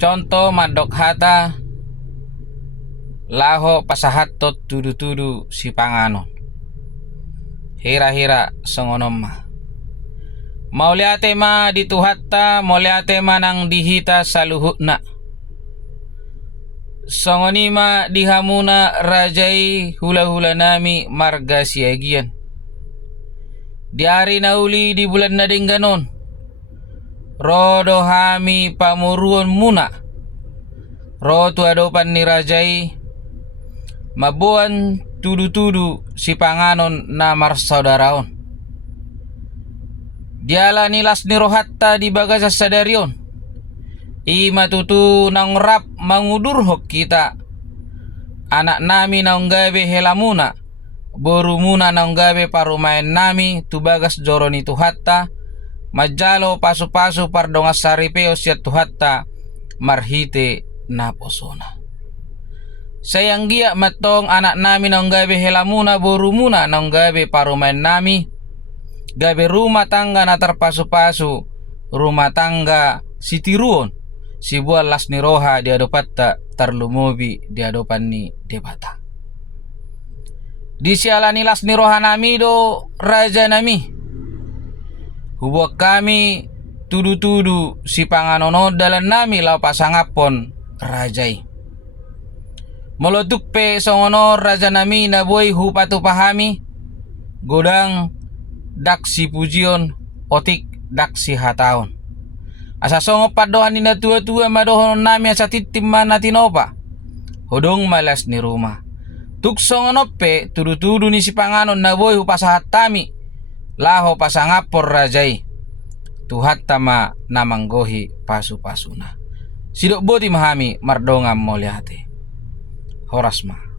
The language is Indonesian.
Contoh madok hata laho pasahatot tudu-tudu si panganon. Hira-hira songonom ma. Mauliate ma dituhatta, mauliate ma nang dihita saluhutna. Songonima dihamuna rajai hula-hula nami marga siagian. Di hari nauli di bulan na dingganon. Rodo hami pamuruan muna. Roto adopan ni rajai. Mabuan tudu-tudu si panganon na marsaudaraon. Diala nilas ni rohatta di bagas sadarion. Ima tutu nang rap mangudurhok kita. Anak nami naung gabe helamuna. Boru muna naung gabe parumayan nami tubagas joroni tuhatta. Majalo pasu-pasu pardongas saripeo siya tuhatta marhite naposona. Sayang gia matong anak nami naung gabe helamuna boru muna naung gabe parumayan nami. Gabe rumah tangga na terpasu-pasu. Rumah tangga sitiruon. Si buah las ni roha di adopatta tarlumobi di adopan ni debata. Di sialani las ni roha nami do raja nami. Hubuak kami tudu-tudu si panganono dalan nami lau pasangapon rajai. Molotuk pe songono raja nami na boy hupatu pahami. Godang daksi pujion otik daksi hataon. Asa songo padohan nina tua-tua madohon nami asa titim mana tinopa. Hodong malas ni rumah. Tuk songono pe tudu-tudu ni si panganon na boy hupasahat tami. Laho pasangapor rajai. Tuhat tama namanggohi pasu-pasuna. Sidok boti mahami mardongam moliate. Horasma.